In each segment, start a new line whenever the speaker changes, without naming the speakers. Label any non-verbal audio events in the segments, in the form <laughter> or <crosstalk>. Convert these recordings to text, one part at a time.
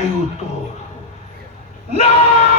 একটাই উত্তর। না!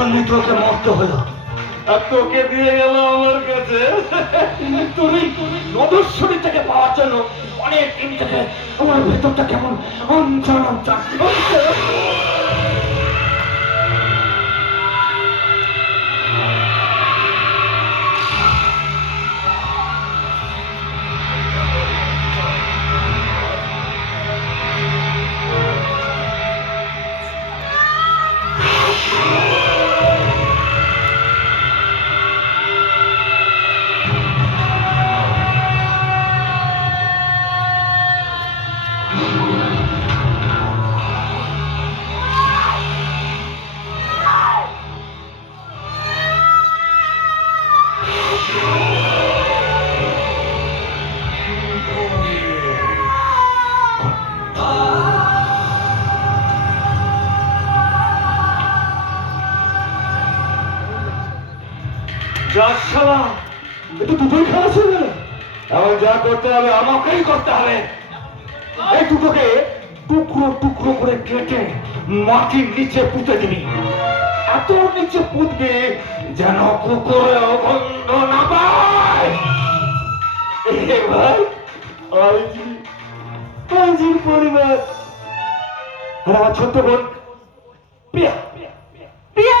তোর মিত্রকে মস্ত হলো। আর তোকে দিয়ে গেল আমার কাছে। তুমি নদস্বরী থেকে পাওয়ার জন্য অনেক দিন থেকে আমার ভেতরটা কেমন অঞ্চল অঞ্চল হবে, আমাকেই করতে হবে। এই দুটোকে টুকরো টুকরো করে কেটে মাটির নিচে পুঁতে দিবি। এত নিচে পুঁতবে যেন কুকুরেও গন্ধ না পায়। আইজি, আইজির পরিবার। ছোট্ট বোন প্রিয়া
প্রিয়া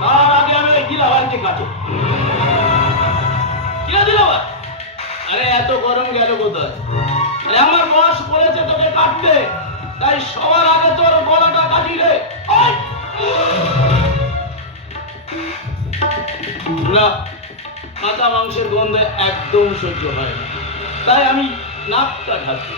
তার আগে আমি ওই গিলাবালকে কাটো। কিনা দিল আরে, এত গরম গেল কোথায়? আমার বয়স বলেছে তোকে কাটতে। তাই সবার আগে তোর গলাটা কাটিলে ওই! না, কাঁচা মাংসের গন্ধ একদম সহ্য হয় তাই আমি নাকটা ঢাকি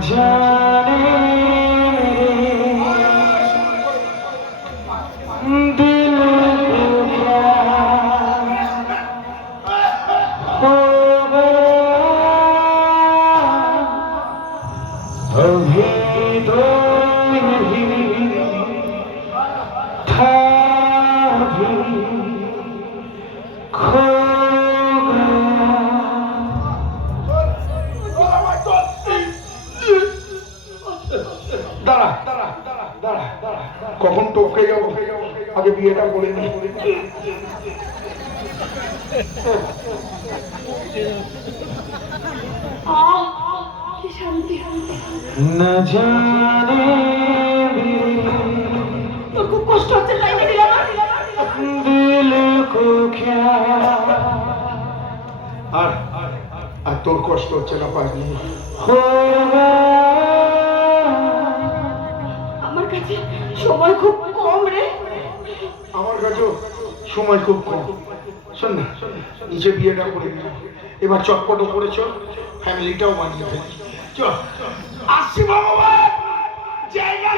জানে। দিল অভি থাভি খো বিয়েটা করে নি জানে।
তোর খুব কষ্ট হচ্ছে তাই না দিলাম?
দিল কো আর আর তোর কষ্ট হচ্ছে না পাইনি
আমার কাছে সময় খুব কম রে।
আমার কাছেও সময় খুব কম। শোন না, নিজে বিয়েটা করে দিল এবার চটপটও করেছ, ফ্যামিলিটাও বানিয়ে ফেলি চল। আসছি ভগবান! জায়গা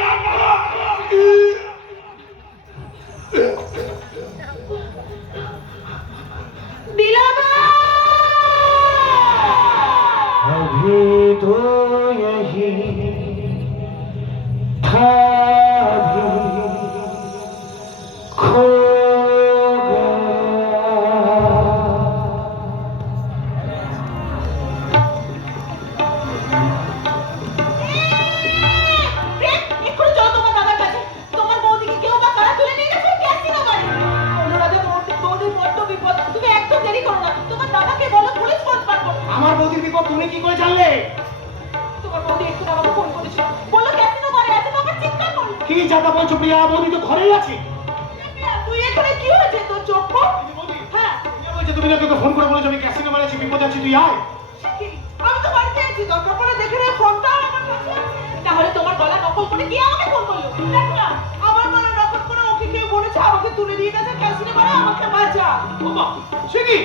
কি যাতা বলছো প্রিয়া বৌদি তো ঘরেই আছে।
তুই এখানে কি হয়েছে? তোর চোখ? হ্যাঁ।
তুমি না তোকে ফোন করে বলেছ আমি ক্যাসিনো মারেছি বিপদ আছি তুই আয়।
আমি তো বাড়িতে আছি দরকার পড়ে দেখে নে ফোনটা আমার কাছে তাহলে তোমার গলা নকল করে দিয়ে আমাকে ফোন করল। দেখ না আমার গলা নকল করে ওকে কেউ বলেছে আমাকে তুলে দিয়ে গেছে ক্যাসিনো বাড়ি আমাকে বাঁচা।
বাবা সে কি?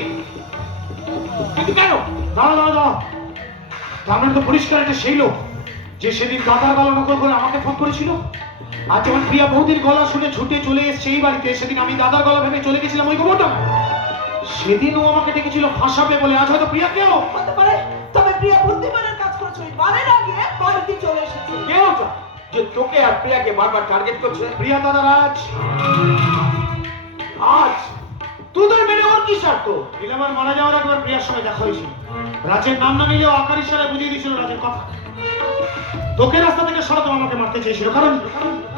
কিন্তু কেন? দাঁড়া দাঁড়া দাঁড়া। তার মানে তো পরিষ্কার এটা সেই লোক যে সেদিন দাদার গলা নকল করে আমাকে ফোন করেছিল? আর যখন প্রিয়া বৌদির গলা শুনে ছুটে চলে এসছে এই বাড়িতে। সেদিন আমি দাদার গলা ভেবে চলে গেছিলাম ওই গোবরটা। সেদিন ও আমাকে ডেকেছিল ফাঁসাবে বলে। আজ হয়তো প্রিয়াকেও
হতে পারে। তবে প্রিয়া বুদ্ধিমানের কাজ করেছে। ওই বানের আগে বাড়িতে চলে এসেছে।
কেউ যে তোকে আর প্রিয়াকে বারবার টার্গেট করছে। প্রিয়া দাদা রাজ। আজ তোদের মেরে ওর কি স্বার্থ? ইলামার মারা যাওয়ার একবার প্রিয়ার সঙ্গে দেখা হয়েছিল। রাজের নাম না নিলেও আকার ইশারায় বুঝিয়ে দিয়েছিল রাজের কথা। তোকে রাস্তা থেকে সরাতে আমাকে মারতে চেয়েছিল। কারণ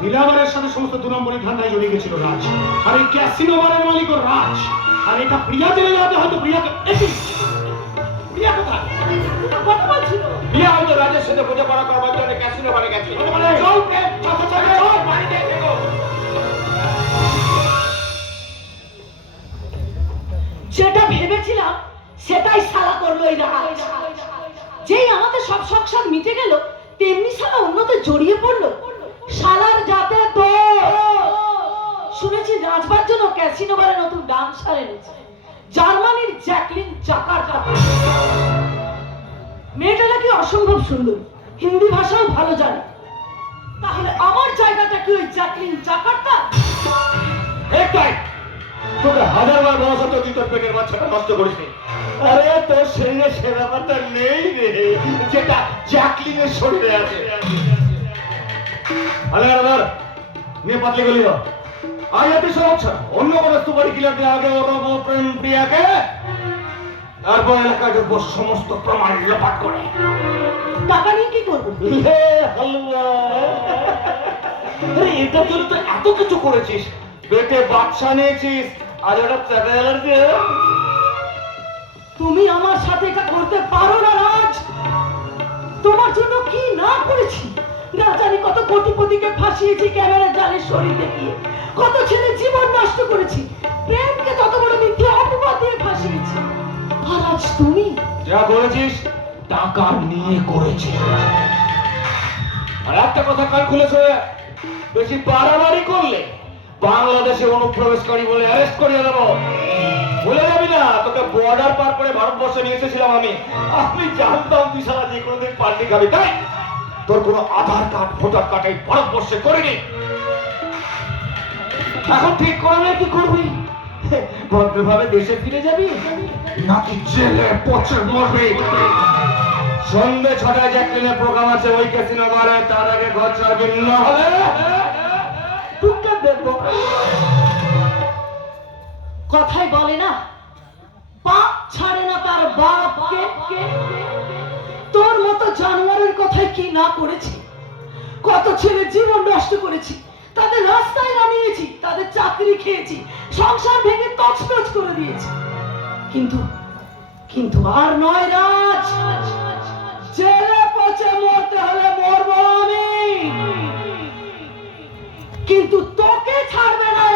নীলাবারের সাথে সমস্ত দু নম্বরের ধান্দায় জড়িয়ে গেছিল রাজ। আর এই ক্যাসিনো বারের মালিক রাজ। আর এটা প্রিয়া জেনে যাওয়াতে হয়তো প্রিয়াকে এসি প্রিয়া কোথায়? প্রিয়া হয়তো রাজের সাথে বোঝাপড়া করবার জন্য ক্যাসিনো বারে গেছে। চল চল, চল, চল, চল, বাড়িতে থেকো।
যেটা ভেবেছিলাম সেটাই শালা করল এই রাজ। যেই আমাদের সব সংসার মিটে গেল তেমনি শালা অন্যতে জড়িয়ে পড়ল। শালার যাতে তো শুনেছি নাচবার জন্য ক্যাসিনো বারে নতুন ডান্সার এনেছে। জার্মানির জ্যাকলিন জাকার্তা। মেয়েটা নাকি অসম্ভব সুন্দর। হিন্দি ভাষাও ভালো জানে। তাহলে আমার জায়গাটা কি ওই জ্যাকলিন জাকার্তা?
একটাই তোকে হাজারবার বলা সত্ত্বেও তুই তোর পেটের বাচ্চাটা নষ্ট করিস। আরে তোর শরীরে সে ব্যাপারটা নেই রে, যেটা জ্যাকলিনের শরীরে আছে। আরে আরে নিয়ে পাতলি গলি আজ এত সব অন্য কোনো সুপারি কিলাতে আগে ওর ওর প্রেম প্রিয়াকে তারপর এলাকায় ঢুকবো সমস্ত প্রমাণ লোপাট করে।
টাকা নিয়ে কি করব?
আরে এটার জন্য তো এত কিছু করেছিস। পেটে বাচ্চা নিয়েছিস আর ওটা চাকা অ্যালার্জি
তুমি আমার সাথে এটা করতে পারো না রাজ। তোমার জন্য কি না করেছি? না জানি কত কোটিপতিকে ফাঁসিয়েছি ক্যামেরা জালে শরীর দেখিয়ে কত ছেলে জীবন নষ্ট করেছি। প্রেমকে তত বড় মিথ্যে অপবাদ দিয়ে ফাঁসিয়েছি। আর আজ তুমি
যা করেছিস টাকা নিয়ে করেছিস? আর একটা কথা কাল খুলে শোয়ে বেশি বাড়াবাড়ি করলে বাংলাদেশে অনুপ্রবেশকারী বলে অ্যারেস্ট করিয়ে দেবো। ভুলে যাবি না, তোকে বর্ডার পার করে ভারতবর্ষে নিয়ে এসেছিলাম আমি। আমি জানতাম তুই সারা যে কোনোদিন পাল্টি খাবি। তাই তোর কোনো আধার কার্ড, ভোটার কার্ড এই ভারতবর্ষে করিনি। এখন ঠিক করলে কি করবি? ভদ্রভাবে দেশে ফিরে যাবি? নাকি জেলে পচে মরবি? সন্ধে ছটায় জ্যাকলিনের প্রোগ্রাম আছে, ওই ক্যাসিনো বারে, তার আগে ঘর ছাড়বি না হলে দেখব।
কথাই বলে না। পাপ ছাড়ে না তার মতো জানোয়ারের কথাই কি না করেছি? কত ছেলে জীবন নষ্ট করেছি, তাদের রাস্তায় নামিয়েছি, তাদের চাকরি খেয়েছি, সংসার ভেঙে তছনছ করে দিয়েছি। কিন্তু কিন্তু আর নয় রাজ। জেলে পচে মরতে হলে মরবো আমি। কিন্তু তোকে ছাড়বে না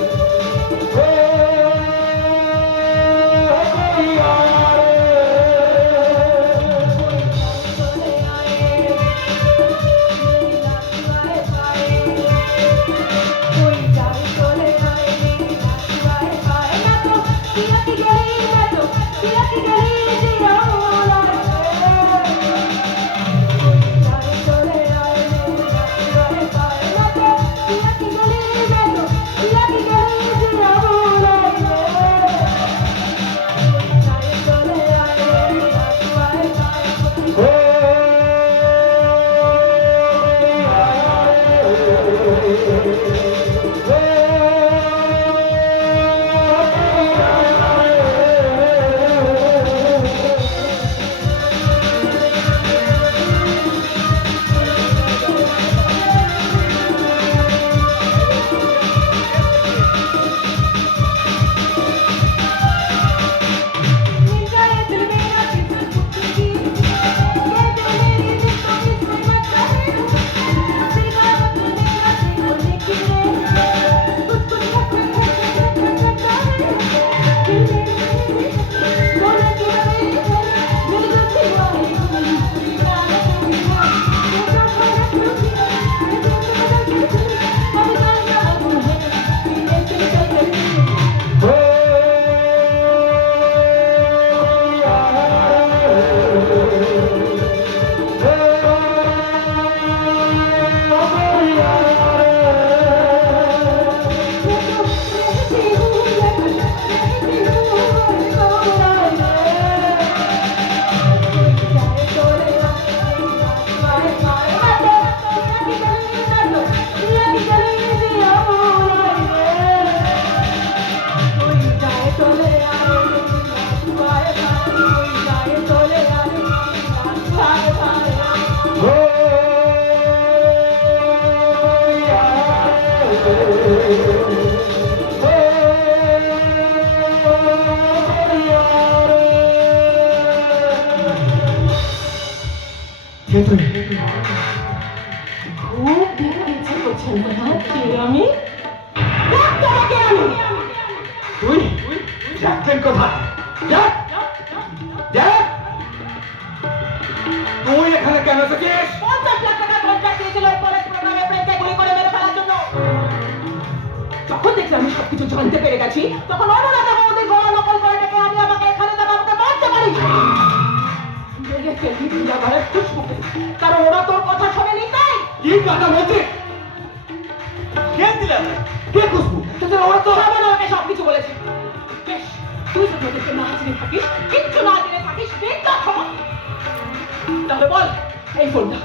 দেখলাম আমি সবকিছু জানতে পেরে গেছি তখন অনুরাধা গলা নকল করে ডেকে আনি আমাকে এখানে যাবে আমাকে মারতে পারি? কারণ ওরা তোর কথা শোনেনি তাই?
কি কথা বলছে কে কে খুশবু?
ওরা তো আমার আমাকে সবকিছু বলেছে। বেশ তুই যদি ওদেরকে না চিনে থাকিস কিচ্ছু না জেনে থাকিস তাহলে বল এই ফোনটা।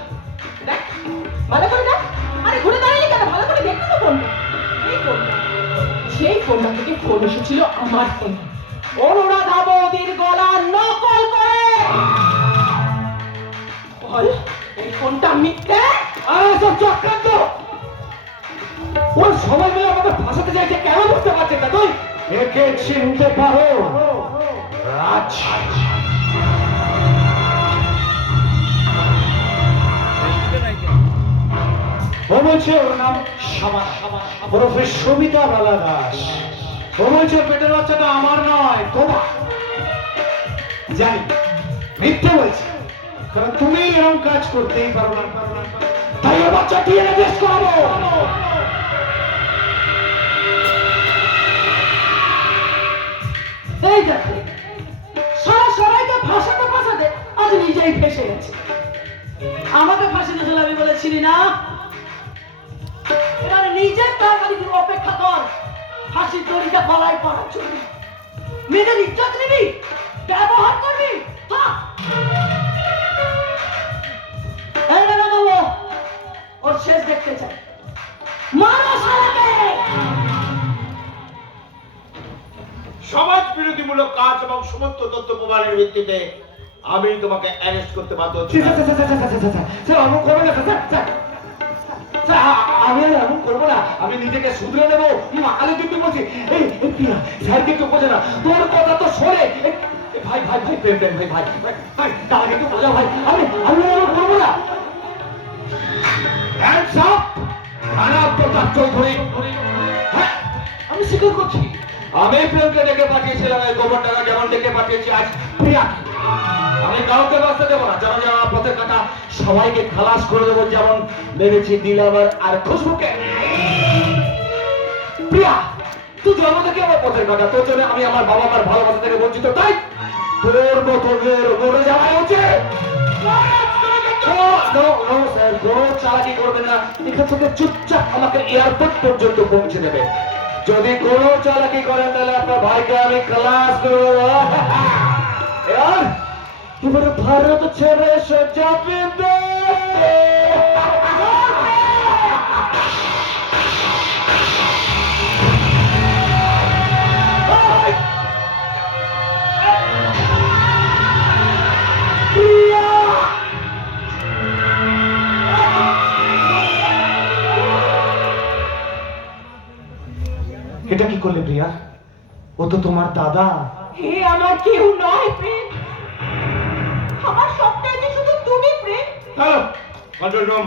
ফোনটা থেকে ফোন এসেছিল আমার ফোন অনুরাধা বৌদির গলা নকল করে। বল, এই ফোনটা মিথ্যে?
আরে, সব চক্রান্ত। ওর সবাই মিলে আমাকে ফাঁসাতে চাইছে কেন বুঝতে পারছেন না তুই? একে চিনতে পারো। রাজ। ও বলছে ওর নাম সামা ওরফে সবিতা বালা দাস ও বলছে, পেটের বাচ্চাটা আমার নয়, তোমার। জানি, মিথ্যে বলছি। কারণ তুমি এরকম কাজ করতেই পারো না। তাই বাচ্চা করাবো।
এই দেখো, সারা আজ নিজেই ফেসে গেছে। আমাকে ফাঁসিতে চলে আমি বলেছিলি না? নিজের তাড়াতাড়ি অপেক্ষা কর ফাঁসির দড়িটা গলায় পড়ার জন্য মেয়েদের ইজ্জত নিবি ব্যবহার করবি হ্যাঁ ওর শেষ দেখতে চাই শালাকে
সমাজ বিরোধীমূলক কাজ এবং সমস্ত তথ্য প্রমাণের ভিত্তিতে আমি তোমাকে অ্যারেস্ট করতে বাধ্য হচ্ছি
sir, sir, sir, sir, sir, sir, sir, sir, sir, আমি আর এমন করব না। আমি নিজেকে শুধরে নেব। মাকালে কিন্তু বলছি এই স্যার কিন্তু বোঝে না। তোর কথা তো শোনে। ভাই ভাই ভাই প্রেম প্রেম ভাই ভাই ভাই, তাহলে কিন্তু বোঝা ভাই। আমি আমি এমন করব না। হ্যান্ডস আপ থানা প্রতাপ হ্যাঁ আমি স্বীকার করছি। আমি প্রেমকে ডেকে পাঠিয়েছিলাম এই গোবর টাকা যেমন ডেকে পাঠিয়েছি আজ? প্রিয়া আমি কাউকে বাঁচতে দেবো না। যেন আমার পথের কাটা, সবাইকে খালাস করে দেবো যেমন মেরেছি দিলাবার আর খুশবুকে। প্রিয়া, তুই জন্ম থেকে আমার পথের কাটা। তোর জন্য আমি আমার বাবা মার ভালোবাসা থেকে বঞ্চিত, তাই? তোর মরে যাওয়া উচিত চালাকি করবে না। এখান থেকে চুপচাপ আমাকে এয়ারপোর্ট পর্যন্ত পৌঁছে দেবে। যদি কোনো চালাকি করেন তাহলে আপনার ভাইকে আমি ক্লাস করব। <laughs> এবার ভারত ছেড়ে এসে, যাবে এটা কি করলে প্রিয়া? ও তো তোমার দাদা।
হে আমার কেউ নয় প্রেম আমার সবটাই যে শুধু তুমি প্রেম।
হ্যালো কন্ট্রোল রুম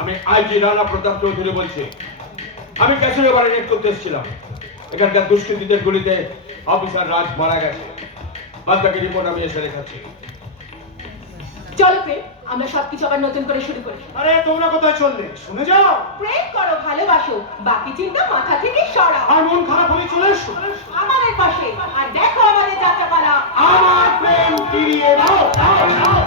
আমি আইজি রানা প্রতাপ চৌধুরী বলছি। আমি ক্যাসিনো বাড়ি রেড করতে এসেছিলাম। এখানকার দুষ্কৃতীদের গুলিতে অফিসার রাজ মারা গেছে। বাদ বাকি রিপোর্ট আমি এসে রেখাচ্ছি
চলো প্রেম। আমরা সবকিছু আবার নতুন করে শুরু করি।
আরে তোমরা কোথায় চললে? শুনে যাও।
প্রেম করো ভালোবাসো বাকি চিন্তা মাথা থেকে সরাও।
আর মন খারাপ হলে চলে এসো।
আমাদের পাশে আর দেখো আমাদের যাত্রাপালা।
আমার প্রেম ফিরিয়ে দাও দাও দাও।